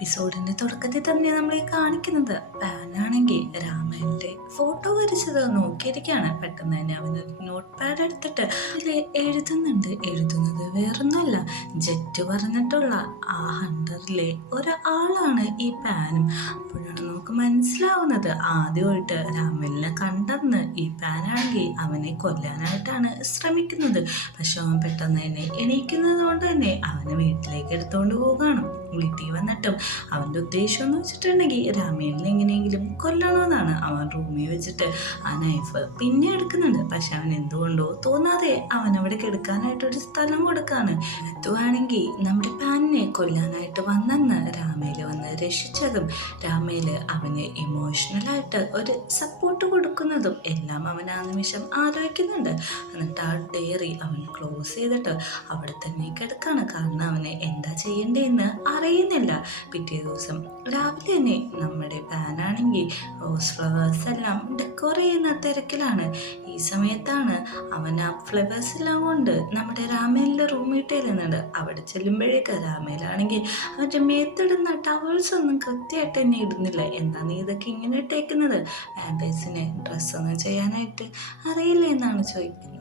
എപ്പിസോഡിന്റെ തുടക്കത്തിൽ തന്നെ നമ്മളെ കാണിക്കുന്നത് പാനാണെങ്കിൽ രാമന്റെ ഫോട്ടോ വരച്ചത് നോക്കിയിരിക്കുകയാണ്. പെട്ടെന്ന് തന്നെ അവന് നോട്ട് പാഡ് എടുത്തിട്ട് അതിൽ എഴുതുന്നത് വേറൊന്നുമല്ല, ജെറ്റ് പറഞ്ഞിട്ടുള്ള ആ ഹണ്ടറിലെ ഒരാളാണ് ഈ പാനും. അപ്പോഴാണ് നമുക്ക് മനസ്സിലാവുന്നത് ആദ്യമായിട്ട് രാമലിനെ കണ്ടെന്ന് ഈ പാനാണെങ്കിൽ അവനെ കൊല്ലാനായിട്ടാണ് ശ്രമിക്കുന്നത്. പക്ഷെ അവൻ പെട്ടെന്ന് തന്നെ എണീക്കുന്നത് കൊണ്ട് തന്നെ അവനെ വീട്ടിലേക്ക് എടുത്തുകൊണ്ട് പോവുകയാണ്. വീട്ടിൽ വന്നിട്ടും അവൻ്റെ ഉദ്ദേശം എന്ന് വെച്ചിട്ടുണ്ടെങ്കിൽ രാമേലിനെ എങ്ങനെയെങ്കിലും കൊല്ലണമെന്നാണ്. അവൻ റൂമിൽ വെച്ചിട്ട് ആ നൈഫ് പിന്നെ എടുക്കുന്നുണ്ട്. പക്ഷെ അവൻ എന്തുകൊണ്ടോ തോന്നാതെ അവൻ അവിടെ കിടക്കാനായിട്ടൊരു സ്ഥലം കൊടുക്കാണ്. അതുവാണെങ്കിൽ നമ്മുടെ പാനിനെ കൊല്ലാനായിട്ട് വന്നെന്ന് രാമേല് വന്ന് രക്ഷിച്ചതും രാമേല് അവന് ഇമോഷണലായിട്ട് ഒരു സപ്പോർട്ട് കൊടുക്കുന്നതും എല്ലാം അവൻ ആ നിമിഷം ആലോചിക്കുന്നുണ്ട്. എന്നിട്ട് ആ ഡയറി അവൻ ക്ലോസ് ചെയ്തിട്ട് അവിടെ തന്നെ കിടക്കാണ്. കാരണം അവന് എന്താ ചെയ്യേണ്ടതെന്ന് അറിയുന്നില്ല. പിറ്റേ ദിവസം രാവിലെ തന്നെ നമ്മുടെ പാനാണെങ്കിൽ റോസ് ഫ്ലവേഴ്സ് എല്ലാം ഡെക്കോർ ചെയ്യുന്ന തിരക്കിലാണ്. ഈ സമയത്താണ് അവൻ ആ ഫ്ലവേഴ്സ് എല്ലാം കൊണ്ട് നമ്മുടെ രാമേലിൻ്റെ റൂമിൽ ചെല്ലുന്നുണ്ട്. അവിടെ ചെല്ലുമ്പോഴേക്ക് രാമേലാണെങ്കിൽ അവൻ്റെ മേത്തിടുന്ന ടവൽസ് ഒന്നും കൃത്യമായിട്ട് തന്നെ ഇടുന്നില്ല. എന്താ നീ ഇതൊക്കെ ഇങ്ങനെ ഇട്ടേക്കുന്നത്? വാമ്പേഴ്സിനെ ഡ്രസ്സൊന്നും ചെയ്യാനായിട്ട് അറിയില്ല എന്നാണ് ചോദിക്കുന്നത്.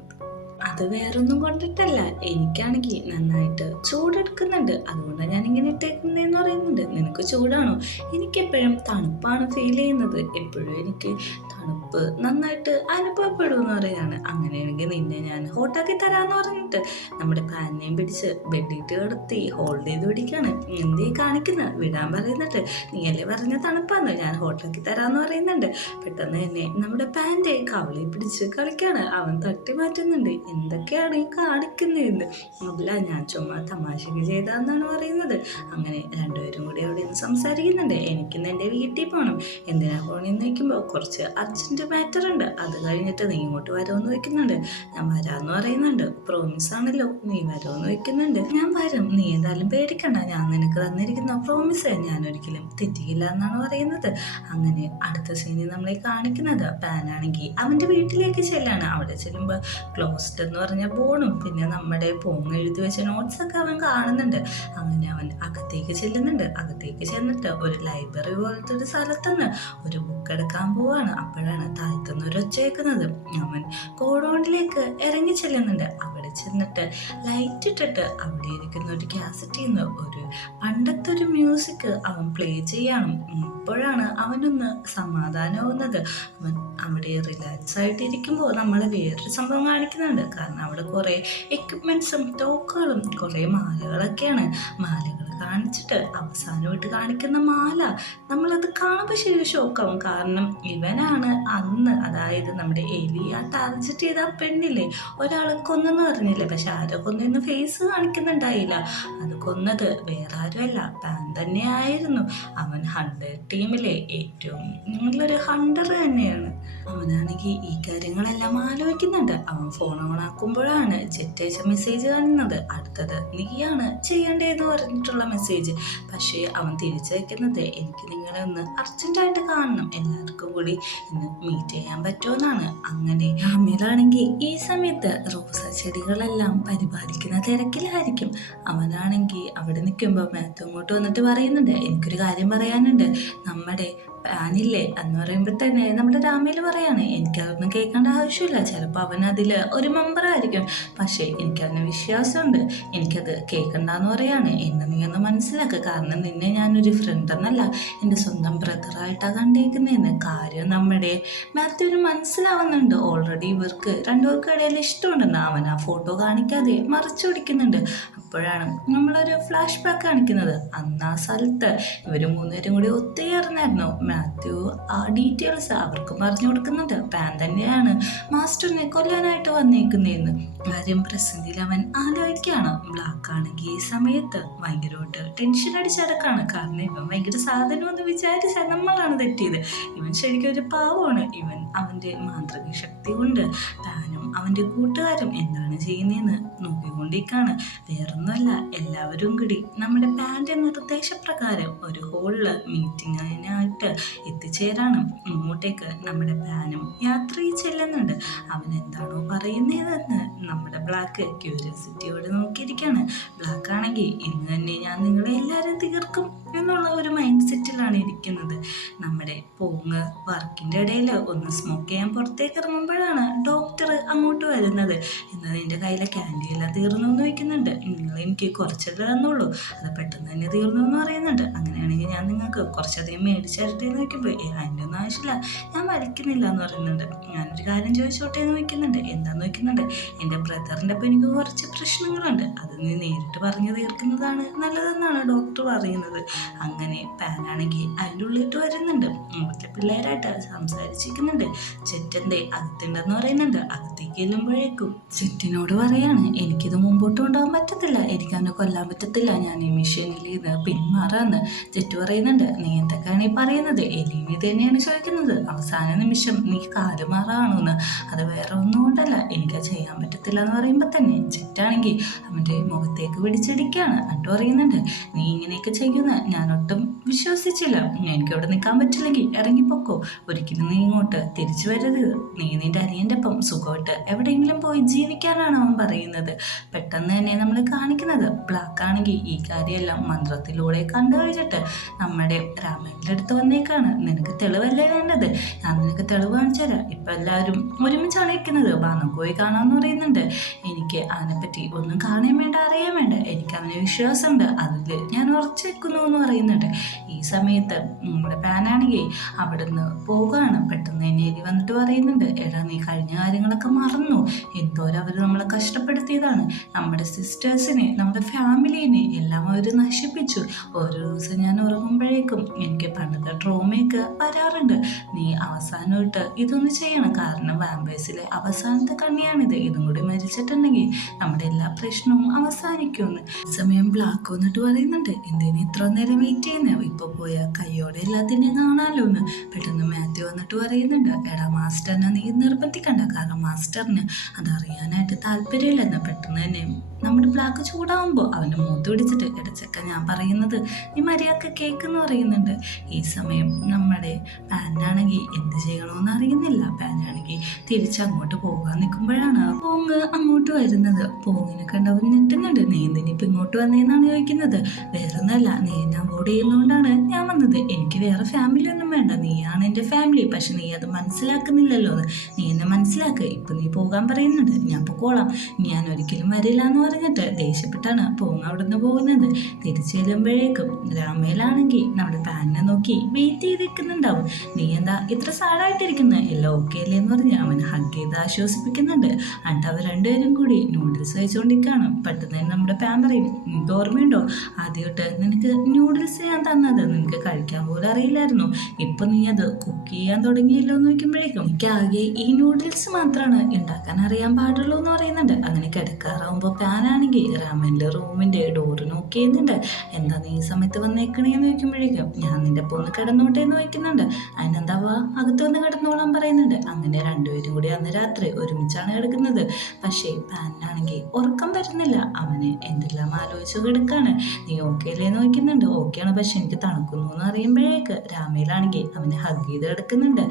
അത് വേറൊന്നും കൊണ്ടിട്ടല്ല, എനിക്കാണെങ്കിൽ നന്നായിട്ട് ചൂടെടുക്കുന്നുണ്ട്, അതുകൊണ്ടാണ് ഞാനിങ്ങനെ ഇട്ടേക്കുന്നതെന്ന് പറയുന്നുണ്ട്. നിനക്ക് ചൂടാണോ? എനിക്കെപ്പോഴും തണുപ്പാണ് ഫീൽ ചെയ്യുന്നത്, എപ്പോഴും എനിക്ക് തണുപ്പ് നന്നായിട്ട് അനുഭവപ്പെടുമെന്ന് പറയാണ്. അങ്ങനെയാണെങ്കിൽ നിന്നെ ഞാൻ ഹോട്ടാക്കി തരാമെന്ന് പറഞ്ഞിട്ട് നമ്മുടെ പാനിനെയും പിടിച്ച് ബെഡിട്ട് കിടത്തി ഹോൾഡ് ചെയ്ത് പിടിക്കാണ്. എന്തേ കാണിക്കുന്നത്? വിടാൻ പറയുന്നുണ്ട്. നീയല്ലേ പറഞ്ഞ തണുപ്പാന്ന്, ഞാൻ ഹോട്ടാക്കി തരാമെന്ന് പറയുന്നുണ്ട്. പെട്ടെന്ന് തന്നെ നമ്മുടെ പാൻ്റെ കവളി പിടിച്ച് കളിക്കാണ്. അവൻ തട്ടി മാറ്റുന്നുണ്ട്. എന്തൊക്കെയാണ് ഈ കാണിക്കുന്നതെന്ന്. അല്ല, ഞാൻ ചുമ്മാ തമാശക്ക് ചെയ്താന്നാണ് പറയുന്നത്. അങ്ങനെ രണ്ടുപേരും കൂടി അവിടെ നിന്ന് സംസാരിക്കുന്നുണ്ട്. എനിക്കിന്ന് എൻ്റെ വീട്ടിൽ പോകണം. എന്തിനാ പോകണമെന്ന് ചോദിക്കുമ്പോൾ കുറച്ച് അർജൻറ്റ് മാറ്റർ ഉണ്ട്, അത് കഴിഞ്ഞിട്ട് നീ ഇങ്ങോട്ട് വരുമെന്ന് വയ്ക്കുന്നുണ്ട്. ഞാൻ വരാമെന്ന് പറയുന്നുണ്ട്. പ്രോമിസ് ആണല്ലോ, നീ വരുമെന്ന് വയ്ക്കുന്നുണ്ട്. ഞാൻ വരും, നീ ഏതായാലും പേടിക്കണ്ട, ഞാൻ നിനക്ക് തന്നിരിക്കുന്ന പ്രോമിസ് ഞാൻ ഒരിക്കലും തെറ്റിക്കില്ല എന്നാണ് പറയുന്നത്. അങ്ങനെ അടുത്ത സീനിൽ നമ്മളെ കാണിക്കുന്നത് പാനാണെങ്കിൽ അവൻ്റെ വീട്ടിലേക്ക് ചെല്ലാണ്. അവിടെ ചെല്ലുമ്പോൾ ക്ലോസ്ഡ് എന്ന് പറഞ്ഞ ബോർഡും പിന്നെ നമ്മുടെ പോങ് എഴുതി വെച്ച നോട്ട്സൊക്കെ അവൻ കാണുന്നുണ്ട്. അങ്ങനെ അവൻ അകത്തേക്ക് ചെല്ലുന്നുണ്ട്. അകത്തേക്ക് ചെന്നിട്ട് ഒരു ലൈബ്രറി പോലത്തെ ഒരു സ്ഥലത്തുനിന്ന് ഒരു ബുക്ക് എടുക്കാൻ പോവാണ്. അപ്പോഴാണ് താഴ്ത്തുന്ന ഒരു ഒച്ചേക്കുന്നത്. അവൻ കോഡോണിലേക്ക് ഇറങ്ങി ചെല്ലുന്നുണ്ട്. അവിടെ ചെന്നിട്ട് ലൈറ്റ് ഇട്ടിട്ട് അവിടെ ഇരിക്കുന്ന ഒരു കാസറ്റിൽ നിന്ന് ഒരു പണ്ടത്തെ ഒരു മ്യൂസിക് അവൻ പ്ലേ ചെയ്യണം. അപ്പോഴാണ് അവനൊന്ന് സമാധാനമാവുന്നത്. അവൻ അവിടെ റിലാക്സ് ആയിട്ടിരിക്കുമ്പോൾ നമ്മൾ വേറൊരു സംഭവം കാണിക്കുന്നുണ്ട്. കാരണം അവിടെ കുറേ എക്യുപ്മെൻറ്റ്സും തോക്കുകളും കുറേ മാലകളൊക്കെയാണ്. മാലകൾ കാണിച്ചിട്ട് അവസാനമായിട്ട് കാണിക്കുന്ന മാല നമ്മളത് കാണുമ്പോൾ ശരി ഷോക്കാവും. കാരണം ഇവനാണ് അന്ന്, അതായത് നമ്മുടെ എലിയ ടാർജറ്റ് ചെയ്ത ആ പെണ്ണില്ലേ, ഒരാൾ കൊന്നെന്ന് പറഞ്ഞില്ലേ, പക്ഷെ ആരോ കൊന്നെന്ന് ഫേസ് കാണിക്കുന്നുണ്ടായില്ല. അത് കൊന്നത് വേറെ ആരുമല്ല, പാൻ തന്നെയായിരുന്നു. അവൻ ഹണ്ടർ ടീമിലെ ഏറ്റവും നല്ലൊരു ഹണ്ടർ തന്നെയാണ്. അവനാണെങ്കിൽ ഈ കാര്യങ്ങളെല്ലാം ആലോചിക്കുന്നുണ്ട്. അവൻ ഫോൺ ഓൺ ആക്കുമ്പോഴാണ് ജെറ്റ് അയച്ച മെസ്സേജ് കാണുന്നത്. അടുത്തത് നീയാണ് ചെയ്യേണ്ടതെന്ന് പറഞ്ഞിട്ടുള്ള മെസ്സേജ്. പക്ഷേ അവൻ തിരിച്ചയക്കുന്നത് എനിക്ക് നിങ്ങളെ ഒന്ന് അർജൻറ്റായിട്ട് കാണണം, എല്ലാവർക്കും കൂടി ഇന്ന് മീറ്റ് ചെയ്യാൻ പറ്റുമെന്നാണ്. അങ്ങനെ അമീറാണെങ്കിൽ ഈ സമയത്ത് റോസ ചെടികളെല്ലാം പരിപാലിക്കുന്ന തിരക്കിലായിരിക്കും. അവനാണെങ്കിൽ അവിടെ നിൽക്കുമ്പോൾ മാത്യു അങ്ങോട്ട് വന്നിട്ട് പറയുന്നുണ്ട്, എനിക്കൊരു കാര്യം പറയാനുണ്ട്. നമ്മുടെ പാനില്ലേ എന്ന് പറയുമ്പോൾ തന്നെ നമ്മുടെ രാമേൽ പറയാണ്, എനിക്കതൊന്നും കേൾക്കേണ്ട ആവശ്യമില്ല, ചിലപ്പോൾ അവൻ അതിൽ ഒരു മെമ്പറായിരിക്കും, പക്ഷേ എനിക്കതിന് വിശ്വാസമുണ്ട്, എനിക്കത് കേൾക്കണ്ടെന്ന് പറയാണ്. എന്നെ നീ ഒന്ന് മനസ്സിലാക്കുക, കാരണം നിന്നെ ഞാനൊരു ഫ്രണ്ട് എന്നല്ല എൻ്റെ സ്വന്തം ബ്രദറായിട്ടാണ് കണ്ടേക്കുന്നതെന്ന്. കാര്യം നമ്മുടെ മാത്യുവിന് മനസ്സിലാവുന്നുണ്ട് ഓൾറെഡി ഇവർക്ക് രണ്ടുപേർക്കും ഇടയിൽ ഇഷ്ടമുണ്ടെന്ന്. അവൻ ആ ഫോട്ടോ കാണിക്കാതെ മറച്ചു പിടിക്കുന്നുണ്ട്. അപ്പോഴാണ് നമ്മളൊരു ഫ്ലാഷ് ബാക്ക് കാണിക്കുന്നത്. അന്ന് ആ സ്ഥലത്ത് ഇവർ മൂന്നുപേരും കൂടി ഒത്തുചേർന്നായിരുന്നു. മാത്യു ആ ഡീറ്റെയിൽസ് അവർക്ക് പറഞ്ഞു കൊടുക്കുന്നുണ്ട്. പാൻ തന്നെയാണ് മാസ്റ്ററിനെ കൊല്ലാനായിട്ട് വന്നേക്കുന്നതെന്ന്. കാര്യം പ്രസന്റിൽ അവൻ ആലോചിക്കുകയാണ്. ബ്ലാക്ക് ആണെങ്കിൽ ഈ സമയത്ത് ഭയങ്കരമായിട്ട് ടെൻഷൻ അടിച്ചടക്കാണ്. കാരണം ഇവൻ ഭയങ്കര സാധനമെന്ന് വിചാരിച്ചാൽ നമ്മളാണ് തെറ്റിയത്. ഇവൻ ശരിക്കും ഒരു പാവമാണ്. ഇവൻ അവൻ്റെ മാന്ത്രിക ശക്തി കൊണ്ട് പാനും അവൻ്റെ കൂട്ടുകാരും എന്താണ് ചെയ്യുന്നതെന്ന് നോക്കിക്കൊണ്ടിരിക്കുകയാണ്. വേറൊന്നുമല്ല, എല്ലാവരും കൂടി നമ്മുടെ പാൻ്റെ നിർദ്ദേശപ്രകാരം ഒരു ഹോളില് മീറ്റിങ്ങിനായിട്ട് എത്തിച്ചേരാണ്. ഇങ്ങോട്ടേക്ക് നമ്മുടെ പാനും യാത്ര ചെല്ലുന്നുണ്ട്. അവൻ എന്താണോ പറയുന്നതെന്ന് നമ്മുടെ ബ്ലാക്ക് ക്യൂരിയോസിറ്റിയോടെ നോക്കിയിരിക്കുകയാണ്. ബ്ലാക്ക് ആണെങ്കിൽ ഇന്ന് തന്നെ ഞാൻ നിങ്ങളെ എല്ലാവരും തീർക്കും എന്നുള്ള ഒരു മൈൻഡ് സെറ്റിലാണ് ഇരിക്കുന്നത്. നമ്മുടെ പോങ്ങ് വർക്കിൻ്റെ ഇടയിൽ ഒന്ന് സ്മോക്ക് ചെയ്യാൻ പുറത്തേക്ക് ഇറങ്ങുമ്പോഴാണ് ഡോക്ടർ അങ്ങോട്ട് വരുന്നത്. എന്നാൽ നിൻ്റെ കയ്യിലെ ക്യാൻഡി എല്ലാം തീർന്നു എന്ന് വയ്ക്കുന്നുണ്ട്. നിങ്ങൾ എനിക്ക് കുറച്ചല്ലേ തന്നുള്ളൂ, അത് പെട്ടെന്ന് തന്നെ തീർന്നു എന്ന് പറയുന്നുണ്ട്. അങ്ങനെയാണെങ്കിൽ ഞാൻ നിങ്ങൾക്ക് കുറച്ചധികം മേടിച്ചരട്ടെ എന്ന് വയ്ക്കുമ്പോൾ അതിൻ്റെ ഒന്നും ആവശ്യമില്ല, ഞാൻ വലിക്കുന്നില്ല എന്ന് പറയുന്നുണ്ട്. ഞാനൊരു കാര്യം ചോദിച്ചോട്ടെ എന്ന് വയ്ക്കുന്നുണ്ട്. എന്താന്ന് വയ്ക്കുന്നുണ്ട്, എൻ്റെ ബ്രദറിൻ്റെ ഒപ്പം എനിക്ക് കുറച്ച് പ്രശ്നങ്ങളുണ്ട്, അത് നീ നേരിട്ട് പറഞ്ഞു തീർക്കുന്നതാണ് നല്ലതെന്നാണ് ഡോക്ടർ പറയുന്നത്. അങ്ങനെ പാനാണെങ്കിൽ അതിൻ്റെ ഉള്ളിട്ട് വരുന്നുണ്ട്. മറ്റേ പിള്ളേരായിട്ട് സംസാരിച്ചിരിക്കുന്നുണ്ട്. ചെറ്റൻ്റെ അകത്തുണ്ടെന്ന് പറയുന്നുണ്ട്. അകത്തേക്ക് ചെല്ലുമ്പോഴേക്കും ചെറ്റിനോട് പറയാണ്, എനിക്കിത് മുമ്പോട്ട് കൊണ്ടുപോകാൻ പറ്റത്തില്ല, എനിക്ക് അവനെ കൊല്ലാൻ പറ്റത്തില്ല, ഞാൻ ഈ മിഷനിൽ ഇത് പിന്മാറാന്ന്. ചെറ്റ് പറയുന്നുണ്ട്, നീ എന്തൊക്കെയാണ് ഈ പറയുന്നത്? എലിയും ഇത് തന്നെയാണ് ചോദിക്കുന്നത്. അവസാന നിമിഷം നീ കാലുമാറാണോന്ന്. അത് വേറെ ഒന്നും കൊണ്ടല്ല, എനിക്ക് ചെയ്യാൻ പറ്റത്തില്ല എന്ന് പറയുമ്പോൾ തന്നെ ചെറ്റാണെങ്കിൽ അവൻ്റെ മുഖത്തേക്ക് പിടിച്ചടിക്കുകയാണ്. എന്നിട്ട് പറയുന്നുണ്ട്, നീ ഇങ്ങനെയൊക്കെ ചെയ്യുന്ന ഞാനൊട്ടും വിശ്വസിച്ചില്ല, എനിക്കവിടെ നിൽക്കാൻ പറ്റില്ലെങ്കിൽ ഇറങ്ങിപ്പോക്കോ, ഒരിക്കലും നീ ഇങ്ങോട്ട് തിരിച്ചു വരരുത്, നീ നിന്റെ അനിയൻ്റെ ഒപ്പം സുഖമായിട്ട് എവിടെയെങ്കിലും പോയി ജീവിക്കാനാണ് അവൻ പറയുന്നത്. പെട്ടെന്ന് തന്നെ നമ്മൾ കാണിക്കുന്നത് ബ്ലാക്ക് ആണെങ്കിൽ ഈ കാര്യമെല്ലാം മന്ത്രത്തിലൂടെ കണ്ടുകഴിച്ചിട്ട് നമ്മുടെ രാമൻ്റെ അടുത്ത് വന്നേക്കാണ്. നിനക്ക് തെളിവല്ലേ വേണ്ടത്, ഞാൻ നിനക്ക് തെളിവ് കാണിച്ചു തരാം. ഇപ്പം എല്ലാവരും ഒരുമിച്ചാണ് ഇരിക്കുന്നത്, വാ നമുക്ക് പോയി കാണാമെന്ന് പറയുന്നുണ്ട്. എനിക്ക് അവനെപ്പറ്റി ഒന്നും കാണാൻ വേണ്ട, അറിയാൻ വേണ്ട, എനിക്ക് അവനെ വിശ്വാസമുണ്ട്, അതിൽ ഞാൻ ഉറച്ചു വെക്കുന്നു എന്ന് പറയുന്നുണ്ട്. ഈ സമയത്ത് നമ്മുടെ പാനാണെങ്കിൽ അവിടുന്ന് പോവുകയാണ്. പെട്ടെന്ന് തന്നെ എലി വന്നിട്ട് പറയുന്നുണ്ട്, എടാ നീ കഴിഞ്ഞ കാര്യങ്ങളൊക്കെ മറന്നു, എന്തോരം അവർ നമ്മളെ കഷ്ടപ്പെടുത്തിയതാണ്, നമ്മുടെ സിസ്റ്റേഴ്സിനെ നമ്മുടെ ഫാമിലീനെ എല്ലാം അവർ നശിപ്പിച്ചു. ഓരോ ദിവസം ഞാൻ ഉറങ്ങുമ്പോഴേക്കും എനിക്ക് പണ്ടത്തെ ട്രോമയൊക്കെ വരാറുണ്ട്. നീ അവസാനമായിട്ട് ഇതൊന്ന് ചെയ്യണം, കാരണം വാമ്പേഴ്സിലെ അവസാനത്തെ കണ്ണിയാണിത്, ഇതും കൂടി മരിച്ചിട്ടുണ്ടെങ്കിൽ നമ്മുടെ എല്ലാ പ്രശ്നവും അവസാനിക്കുമെന്ന്. സമയം ബ്ലാക്ക് വന്നിട്ട് പറയുന്നുണ്ട്, എന്തിനാ ഇത്ര നേരം വെയിറ്റ് ചെയ്യുന്നത്, ഇപ്പൊ പോയ കയ്യോടെ എല്ലാത്തിനെയും കാണാമല്ലോ എന്ന്. പെട്ടെന്ന് മാത്യു വന്നിട്ട് പറയുന്നുണ്ട്, എടാ മാസ്റ്ററിനെ നീ നിർബന്ധിക്കണ്ട, കാരണം മാസ്റ്ററിന് അതറിയാനായിട്ട് താല്പര്യമില്ലെന്ന്. പെട്ടെന്ന് തന്നെ നമ്മുടെ ബ്ലാക്ക് ചൂടാവുമ്പോൾ അവൻ്റെ മുഖത്ത് പിടിച്ചിട്ട്, ഇടച്ചക്ക ഞാൻ പറയുന്നത് നീ മര്യാദക്ക് കേൾക്കെന്ന് പറയുന്നുണ്ട്. ഈ സമയം നമ്മുടെ പാനാണെങ്കിൽ എന്ത് ചെയ്യണമെന്ന് അറിയുന്നില്ല. പാനാണെങ്കിൽ തിരിച്ചങ്ങോട്ട് പോകാൻ നിൽക്കുമ്പോഴാണ് പോങ്ങ് അങ്ങോട്ട് വരുന്നത്. പോങ്ങിനെ കണ്ടവൻ നിട്ടുന്നുണ്ട്. നീ എന്തിനിപ്പോൾ ഇങ്ങോട്ട് വന്നേന്നാണ് ചോദിക്കുന്നത്. വേറൊന്നല്ല, നീ എന്നെ അവോയ്ഡ് ചെയ്യുന്നതുകൊണ്ടാണ് ഞാൻ വന്നത്, എനിക്ക് വേറെ ഫാമിലി ഒന്നും വേണ്ട, നീയാണ് എൻ്റെ ഫാമിലി, പക്ഷെ നീ അത് മനസ്സിലാക്കുന്നില്ലല്ലോ എന്ന്. നീ എന്നെ മനസ്സിലാക്കുക, ഇപ്പം നീ പോകാൻ പറയുന്നുണ്ട്, ഞാൻ പൊക്കോളാം, ഞാൻ ഒരിക്കലും വരില്ല എന്ന് പറഞ്ഞിട്ട് ദേഷ്യപ്പെട്ടാണ് പോങ്ങ അവിടെ നിന്ന് പോകുന്നത്. തിരിച്ചു ചെല്ലുമ്പോഴേക്കും രാമയിലാണെങ്കിൽ നമ്മുടെ പാനിനെ നോക്കി വെയിറ്റ് ചെയ്തിരിക്കുന്നുണ്ടാവും. നീ എന്താ ഇത്ര സാഡായിട്ടിരിക്കുന്നത്, എല്ലാം ഓക്കെ അല്ലേ എന്ന് പറഞ്ഞ് അവൻ ഹഗ് ചെയ്ത് ആശ്വസിപ്പിക്കുന്നുണ്ട്. എന്നിട്ട് അവർ രണ്ടുപേരും കൂടി നൂഡിൽസ് കഴിച്ചുകൊണ്ടിരിക്കുകയാണ്. പെട്ടെന്ന് തന്നെ നമ്മുടെ പാൻ പറയും, നിനക്ക് ഓർമ്മയുണ്ടോ ആദ്യമായിട്ട് നിനക്ക് നൂഡിൽസ് ഞാൻ തന്നത്, നിനക്ക് കഴിക്കാൻ പോലും അറിയില്ലായിരുന്നു, ഇപ്പൊ നീ അത് കുക്ക് ചെയ്യാൻ തുടങ്ങിയല്ലോ എന്ന് നോക്കുമ്പോഴേക്കും എനിക്കാകെ ഈ നൂഡിൽസ് മാത്രമാണ് ഉണ്ടാക്കാൻ അറിയാൻ പാടുള്ളൂ എന്ന് പറയുന്നുണ്ട്. അങ്ങനെ കിടക്കാറാവുമ്പോൾ പാനാണെങ്കിൽ രാമൻ്റെ റൂമിൻ്റെ ഡോറ് നോക്കി ചെയ്യുന്നുണ്ട്. എന്താ നീ ഈ സമയത്ത് വന്നേക്കണേന്ന് ചോദിക്കുമ്പോഴേക്കും ഞാൻ നിന്റെ ഒപ്പം ഒന്ന് കിടന്നോട്ടെ എന്ന് വയ്ക്കുന്നുണ്ട്. അതിനെന്താവാ അകത്ത് വന്ന് കിടന്നോളാൻ പറയുന്നുണ്ട്. അങ്ങനെ രണ്ടുപേരും കൂടി അന്ന് രാത്രി ഒരുമിച്ചാണ് കിടക്കുന്നത്. പക്ഷേ പാനാണെങ്കിൽ ഉറക്കം വരുന്നില്ല, അവന് എന്തെല്ലാം ആലോചിച്ച് കിടക്കാണ്. നീ ഓക്കെ അല്ലേന്ന് വയ്ക്കുന്നുണ്ട്. ഓക്കെയാണ്, പക്ഷെ എനിക്ക് തണുക്കുന്നു എന്ന് അറിയുമ്പോഴേക്ക് രാമയിലാണെങ്കിൽ അവനെ ഹഗ് ചെയ്ത് കിടക്കുന്നുണ്ട്.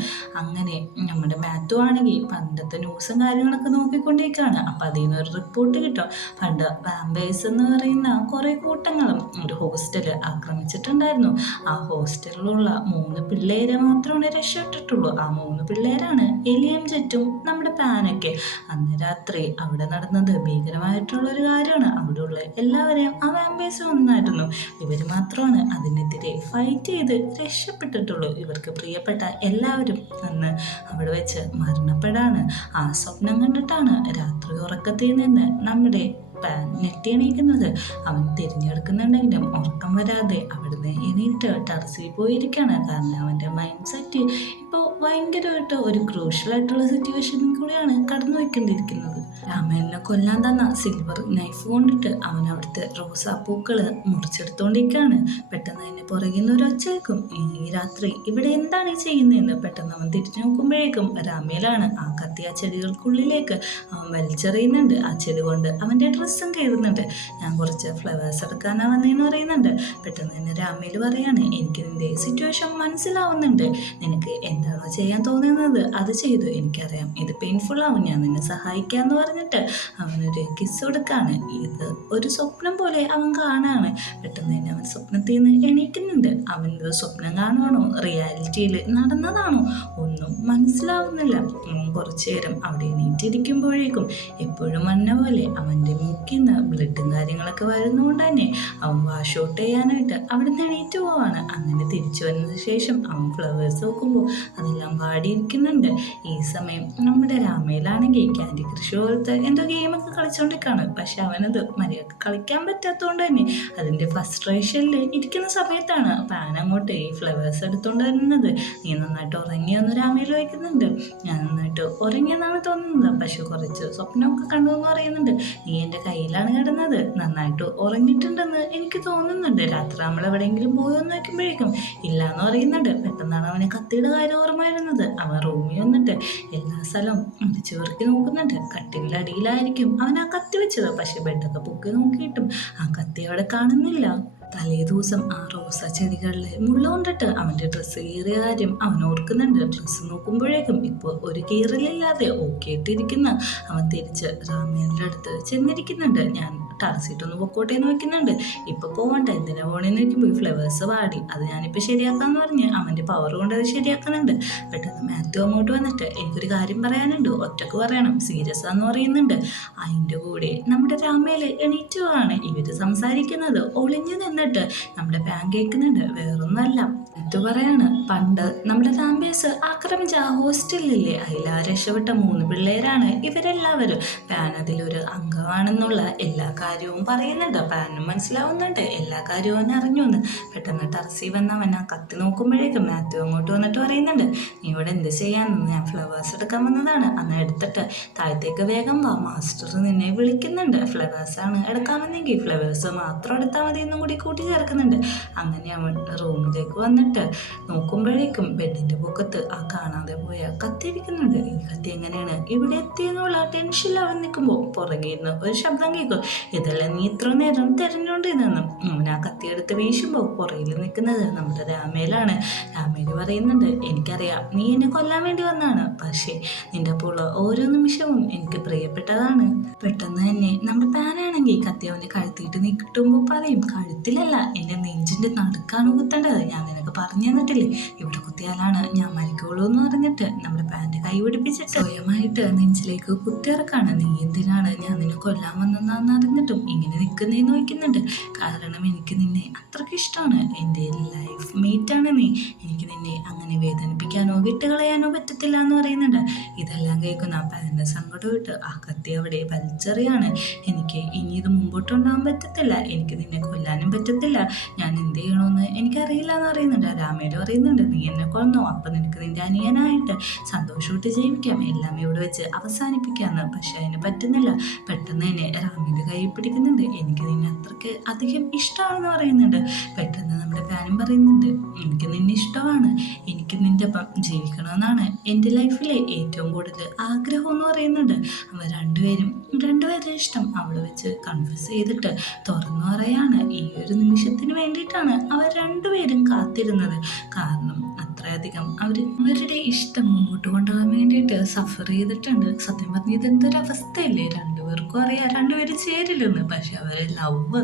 അങ്ങനെ നമ്മുടെ മാത്യു ആണെങ്കിൽ പണ്ടത്തെ ന്യൂസും കാര്യങ്ങളൊക്കെ നോക്കിക്കൊണ്ടിരിക്കുകയാണ്. അപ്പം അതിൽ നിന്നൊരു റിപ്പോർട്ട് കിട്ടും. പണ്ട് വാമ്പേഴ്സ് എന്ന് പറയുന്ന കുറേ കൂട്ടങ്ങളും ഒരു ഹോസ്റ്റല് ആക്രമിച്ചിട്ടുണ്ടായിരുന്നു. ആ ഹോസ്റ്റലിലുള്ള 3 പിള്ളേരെ മാത്രമാണ് രക്ഷപ്പെട്ടിട്ടുള്ളൂ. ആ 3 പിള്ളേരാണ് എലിയും ചെറ്റും നമ്മുടെ പാനൊക്കെ. അന്ന് രാത്രി അവിടെ നടന്നത് ഭീകരമായിട്ടുള്ളൊരു കാര്യമാണ്. അവിടെയുള്ള എല്ലാവരെയും ആ വാമ്പേഴ്സ് വന്നായിരുന്നു. ഇവർ മാത്രമാണ് അതിനെതിരെ ഫൈറ്റ് ചെയ്ത് രക്ഷപ്പെട്ടിട്ടുള്ളൂ. ഇവർക്ക് പ്രിയപ്പെട്ട എല്ലാവരും അന്ന് അവിടെ വെച്ച് മരണപ്പെടാണ്. ആ സ്വപ്നം കണ്ടിട്ടാണ് രാത്രി ഉറക്കത്തിൽ നിന്ന് നമ്മുടെ പാൻ ഞെട്ടിയെണീക്കുന്നത്. അവൻ തിരിഞ്ഞെടുക്കുന്നുണ്ടെങ്കിലും ഉറക്കം വരാതെ അവിടുന്ന് എണീറ്റ് ടെറസിൽ പോയിരിക്കുകയാണ്. കാരണം അവൻ്റെ മൈൻഡ് സെറ്റ് ഇപ്പോൾ ഭയങ്കരമായിട്ട് ഒരു ക്രൂഷ്യലായിട്ടുള്ള സിറ്റുവേഷനിൽ കൂടിയാണ് കടന്നു പോയിക്കൊണ്ടിരിക്കുന്നത്. രാമേലിനെ കൊല്ലാൻ തന്ന സിൽവർ നൈഫ് കൊണ്ടിട്ട് അവൻ അവിടുത്തെ റോസാപ്പൂക്കള് മുറിച്ചെടുത്തോണ്ടിരിക്കുകയാണ്. പെട്ടെന്ന് അതിന്റെ പുറകിൽ നിന്ന് ഒരു ഒച്ച കേൾക്കും. ഈ രാത്രി ഇവിടെ എന്താണ് ഈ ചെയ്യുന്നതെന്ന്. പെട്ടെന്ന് അവൻ തിരിച്ചു നോക്കുമ്പോഴേക്കും രാമേലാണ്. ആ കത്തി ആ ചെടികൾക്കുള്ളിലേക്ക് അവൻ വലിച്ചെറിയുന്നുണ്ട്. ആ ചെടി കൊണ്ട് അവന്റെ ഡ്രസ്സും കയറുന്നുണ്ട്. ഞാൻ കുറച്ച് ഫ്ലവേഴ്സ് എടുക്കാനാ വന്നേന്ന് പറയുന്നുണ്ട്. പെട്ടെന്ന് തന്നെ രാമേല് പറയാണ്, എനിക്ക് നിന്റെ സിറ്റുവേഷൻ മനസ്സിലാവുന്നുണ്ട്. നിനക്ക് എന്താണോ ചെയ്യാൻ തോന്നുന്നത് അത് ചെയ്തു. എനിക്കറിയാം ഇത് പെയിൻഫുൾ ആവും. ഞാൻ നിന്നെ സഹായിക്കാന്ന് പറഞ്ഞിട്ട് അവനൊരു കിസ് കൊടുക്കാണ്. ഇത് ഒരു സ്വപ്നം പോലെ അവൻ കാണാണ്. പെട്ടെന്ന് തന്നെ അവൻ സ്വപ്നത്തിൽ നിന്ന് എണീക്കുന്നുണ്ട്. അവൻ ഇത് സ്വപ്നം കാണുവാണോ റിയാലിറ്റിയിൽ നടന്നതാണോ ഒന്നും മനസ്സിലാവുന്നില്ല. കുറച്ചു നേരം അവിടെ എണീറ്റിരിക്കുമ്പോഴേക്കും എപ്പോഴും മഞ്ഞ പോലെ അവൻ്റെ മൂക്കിൽ നിന്ന് ബ്ലഡും കാര്യങ്ങളൊക്കെ വരുന്നതുകൊണ്ട് തന്നെ അവൻ വാഷ് ഔട്ട് ചെയ്യാനായിട്ട് അവിടെ നിന്ന് എണീറ്റ് പോവാണ്. അങ്ങനെ തിരിച്ചു വന്നതിന് ശേഷം അവൻ ഫ്ലവേഴ്സ് നോക്കുമ്പോൾ അതെല്ലാം വാടിയിരിക്കുന്നുണ്ട്. ഈ സമയം നമ്മുടെ രാമയിലാണെങ്കിൽ ക്യാൻഡി ക്രഷ് പോലത്തെ എന്തോ ഗെയിമൊക്കെ കളിച്ചുകൊണ്ടിരിക്കുകയാണ്. പക്ഷെ അവനത് മര്യാദക്ക് കളിക്കാൻ പറ്റാത്തതുകൊണ്ട് തന്നെ അതിൻ്റെ ഫ്രസ്ട്രേഷനിൽ ഇരിക്കുന്ന സമയത്താണ് പാൻ അങ്ങോട്ട് ഈ ഫ്ലവേഴ്സ് എടുത്തുകൊണ്ട് വരുന്നത്. നീ നന്നായിട്ട് ഉറങ്ങിയെന്ന് രാമയിൽ വയ്ക്കുന്നുണ്ട്. ഞാൻ നന്നായിട്ട് ഉറങ്ങിയെന്നാണ് തോന്നുന്നത്, പക്ഷെ കുറച്ച് സ്വപ്നമൊക്കെ കണ്ടു എന്ന് പറയുന്നുണ്ട്. നീ എൻ്റെ കയ്യിലാണ് കിടന്നത്, നന്നായിട്ട് ഉറങ്ങിയിട്ടുണ്ടെന്ന് എനിക്ക് തോന്നുന്നുണ്ട്. രാത്രി നമ്മൾ എവിടെയെങ്കിലും പോയോന്ന് വയ്ക്കുമ്പോഴേക്കും ഇല്ലാന്ന് പറയുന്നുണ്ട്. പെട്ടെന്നാണ് അവന് കത്തിയുടെ കാര്യം ഓർമ്മ വരുന്നത്. അവൻ റൂമിൽ വന്നിട്ട് എല്ലാ സ്ഥലവും അടിച്ചു പെറുക്കി നോക്കുന്നുണ്ട്. കട്ടിലിൻ്റെ അടിയിലായിരിക്കും അവൻ ആ കത്തി വെച്ചത്. പക്ഷെ ബെഡൊക്കെ പൊക്കി നോക്കിയിട്ടും ആ കത്തി അവിടെ കാണുന്നില്ല. തലേ ദിവസം ആ റോസ ചെടികളിൽ മുള്ള കൊണ്ടിട്ട് അവൻ്റെ ഡ്രസ്സ് കീറിയ കാര്യം അവൻ ഓർക്കുന്നുണ്ട്. ഡ്രസ്സ് നോക്കുമ്പോഴേക്കും ഇപ്പോൾ ഒരു കീറലില്ലാതെ ഓക്കെ ഇട്ടിരിക്കുന്ന അവൻ തിരിച്ച് രാമേലിൻ്റെ അടുത്ത് ചെന്നിരിക്കുന്നുണ്ട്. ഞാൻ ടാർസീറ്റൊന്ന് പൊക്കോട്ടെ എന്ന് വയ്ക്കുന്നുണ്ട്. ഇപ്പോൾ പോകണ്ട, എന്തിനാ പോകണേന്ന് വയ്ക്കുമ്പോൾ ഫ്ലവേഴ്സ് വാടി, അത് ഞാനിപ്പോൾ ശരിയാക്കാമെന്ന് പറഞ്ഞ് അവൻ്റെ പവർ കൊണ്ട് അത് ശരിയാക്കുന്നുണ്ട്. പെട്ടെന്ന് മാത്യു അങ്ങോട്ട് വന്നിട്ട് എനിക്കൊരു കാര്യം പറയാനുണ്ട്, ഒറ്റക്ക് പറയണം, സീരിയസ് ആന്ന് പറയുന്നുണ്ട്. അതിൻ്റെ കൂടെ നമ്മുടെ രാമേല് എണീറ്റ് പോവാണ്. ഇവർ സംസാരിക്കുന്നത് ഒളിഞ്ഞു നിന്നിട്ട് നമ്മുടെ പാൻ കേൾക്കുന്നുണ്ട്. വേറൊന്നല്ല, ഇത് പറയാണ്, പണ്ട് നമ്മുടെ രാംബേസ് ആക്രമിച്ച ആ ഹോസ്റ്റലില്ലേ, അതിലാ രക്ഷപ്പെട്ട 3 പിള്ളേരാണ് ഇവരെല്ലാവരും. പാൻ അതിലൊരു അംഗമാണെന്നുള്ള എല്ലാ കാര്യവും പറയുന്നുണ്ട്. പാനും മനസ്സിലാവുന്നുണ്ട് എല്ലാ കാര്യവും അവൻ അറിഞ്ഞു എന്ന്. പെട്ടെന്ന് ടർസി വന്നവൻ ആ കത്തി നോക്കുമ്പോഴേക്കും മാത്യു അങ്ങോട്ട് വന്നിട്ട് പറയുന്നുണ്ട്, നീ ഇവിടെ എന്ത് ചെയ്യാമെന്ന്. ഞാൻ ഫ്ലവേഴ്സ് എടുക്കാൻ വന്നതാണ്, അന്ന് എടുത്തിട്ട് താഴത്തേക്ക് വേഗം വാ, മാസ്റ്റർ നിന്നെ വിളിക്കുന്നുണ്ട്. ഫ്ലവേഴ്സാണ് എടുക്കാമെന്നെങ്കിൽ ഫ്ലവേഴ്സ് മാത്രം എടുത്താൽ മതി എന്നും കൂടി കൂട്ടിച്ചേർക്കുന്നുണ്ട്. അങ്ങനെ അവൻ റൂമിലേക്ക് വന്നിട്ട് നോക്കുമ്പോഴേക്കും ബെഡിന്റെ പൊക്കത്ത് ആ കാണാതെ പോയ കത്തി ഇരിക്കുന്നുണ്ട്. ഈ കത്തി എങ്ങനെയാണ് ഇവിടെ എത്തിയെന്നുള്ള ടെൻഷനിൽ അവൻ നിൽക്കുമ്പോൾ പുറകെ നിന്ന് ഒരു ശബ്ദം കേൾക്കും, ഇതെല്ലാം നീ ഇത്ര നേരം തെരഞ്ഞോണ്ട് നിന്നും. അവൻ ആ കത്തി എടുത്ത് വീശുമ്പോൾ പുറകിൽ നിൽക്കുന്നത് നമ്മുടെ രാമേലാണ്. രാമേല് പറയുന്നുണ്ട്, എനിക്കറിയാം നീ എന്നെ കൊല്ലാൻ വേണ്ടി വന്നതാണ്, പക്ഷേ നിന്റെ അപ്പോൾ ഓരോ നിമിഷവും എനിക്ക് പ്രിയപ്പെട്ടതാണ്. പെട്ടെന്ന് തന്നെ നമ്മുടെ പാനാണെങ്കിൽ കത്തി അവൻ്റെ കഴുത്തിയിട്ട് നീ കിട്ടുമ്പോൾ പറയും, കഴുത്തിലല്ല എൻ്റെ നെഞ്ചിൻ്റെ നടുക്കാണ് കുത്തേണ്ടത്, ഞാൻ നിനക്ക് പറഞ്ഞു തന്നിട്ടില്ലേ, ഇവിടെ കുത്തിയാലാണ് ഞാൻ മരിക്കുള്ളൂ എന്ന് പറഞ്ഞിട്ട് നമ്മുടെ പാൻ്റെ കൈ പിടിപ്പിച്ചിട്ട് സ്വയമായിട്ട് നെഞ്ചിലേക്ക് കുത്തിയിറക്കാണ്. നീ എന്തിനാണ് ഞാൻ നിന്നെ കൊല്ലാൻ വന്നതെന്ന് അറിഞ്ഞിട്ടും ഇങ്ങനെ നിൽക്കുന്നതെന്ന് വയ്ക്കുന്നുണ്ട്. കാരണം എനിക്ക് നിന്നെ അത്രയ്ക്ക് ഇഷ്ടമാണ്, എൻ്റെ ലൈഫ് മേറ്റാണ് നീ, എനിക്ക് നിന്നെ അങ്ങനെ വേദനിപ്പിക്കാനോ വിട്ടുകളയാനോ പറ്റത്തില്ല എന്ന് പറയുന്നുണ്ട്. ഇതെല്ലാം കേൾക്കുന്ന ആ പാൻ്റെ സങ്കടമായിട്ട് ആ കത്തി അവിടെ വലിച്ചെറിയാണ്. എനിക്ക് ഇനി ഇത് മുമ്പോട്ടുണ്ടാകാൻ പറ്റത്തില്ല, എനിക്ക് നിന്നെ കൊല്ലാനും പറ്റത്തില്ല, ഞാൻ എന്ത് ചെയ്യണമെന്ന് എനിക്കറിയില്ല എന്ന് പറയുന്നുണ്ട്. രാമേല് പറയുന്നുണ്ട്, നീ എന്നെ കൊന്നോ, അപ്പം നിനക്ക് നിന്റെ അനിയനായിട്ട് സന്തോഷമായിട്ട് ജീവിക്കാം, എല്ലാം ഇവിടെ വെച്ച് അവസാനിപ്പിക്കാമെന്ന്. പക്ഷെ അതിന് പറ്റുന്നില്ല. പെട്ടെന്ന് തന്നെ രാമേല് കൈ പിടിക്കുന്നുണ്ട്, എനിക്ക് നിന്നെ അത്രയ്ക്ക് അധികം ഇഷ്ടമാണെന്ന് പറയുന്നുണ്ട്. പെട്ടെന്ന് നമ്മുടെ പാനും പറയുന്നുണ്ട്, എനിക്ക് നിന്നെ ഇഷ്ടമാണ്, എനിക്ക് നിന്റെ ഒപ്പം ജീവിക്കണമെന്നാണ് എൻ്റെ ലൈഫിലെ ഏറ്റവും കൂടുതൽ ആഗ്രഹം എന്ന് പറയുന്നുണ്ട്. അവർ രണ്ടുപേരും ഇഷ്ടം അവിടെ വെച്ച് കൺഫ്യൂസ് ചെയ്തിട്ട് തുറന്നു പറയാണ്. ഈ ഒരു നിമിഷത്തിന് വേണ്ടിയിട്ടാണ് അവർ രണ്ടുപേരും കാത്തിരുന്നത്. കാരണം അത്രയധികം അവരുടെ ഇഷ്ടം മുമ്പോട്ട് കൊണ്ടുപോകാൻ വേണ്ടിയിട്ട് സഫർ ചെയ്തിട്ടുണ്ട്. സത്യം പറഞ്ഞ ഇതെന്തൊരവസ്ഥയല്ലേ, രണ്ടുപേർക്കും അറിയാം രണ്ടുപേരും ചേരില്ലെന്ന്, പക്ഷെ അവരെ ലവ്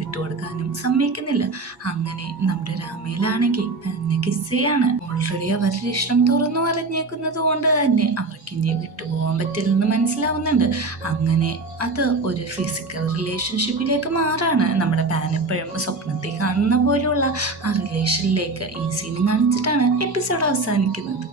വിട്ടുകൊടുക്കാനും സമ്മതിക്കുന്നില്ല. അങ്ങനെ നമ്മുടെ രാമയിലാണെങ്കിൽ എന്നെ കിസ് ചെയ്യാണ്. ഓൾറെഡി അവരുടെ ഇഷ്ടം തുറന്നു പറഞ്ഞേക്കുന്നത് കൊണ്ട് തന്നെ അവർക്ക് ഇനി വിട്ടുപോകാൻ പറ്റില്ലെന്ന് മനസ്സിലാവുന്നുണ്ട്. അങ്ങനെ അത് ഒരു ഫിസിക്കൽ റിലേഷൻഷിപ്പിലേക്ക് മാറാണ്. നമ്മുടെ പാൻ എപ്പോഴും സ്വപ്നത്തിൽ കാണുന്ന പോലെയുള്ള ആ റിലേഷനിലേക്ക് ഈ സീൻ കാണിച്ചിട്ടാണ് എപ്പിസോഡ് അവസാനിക്കുന്നത്.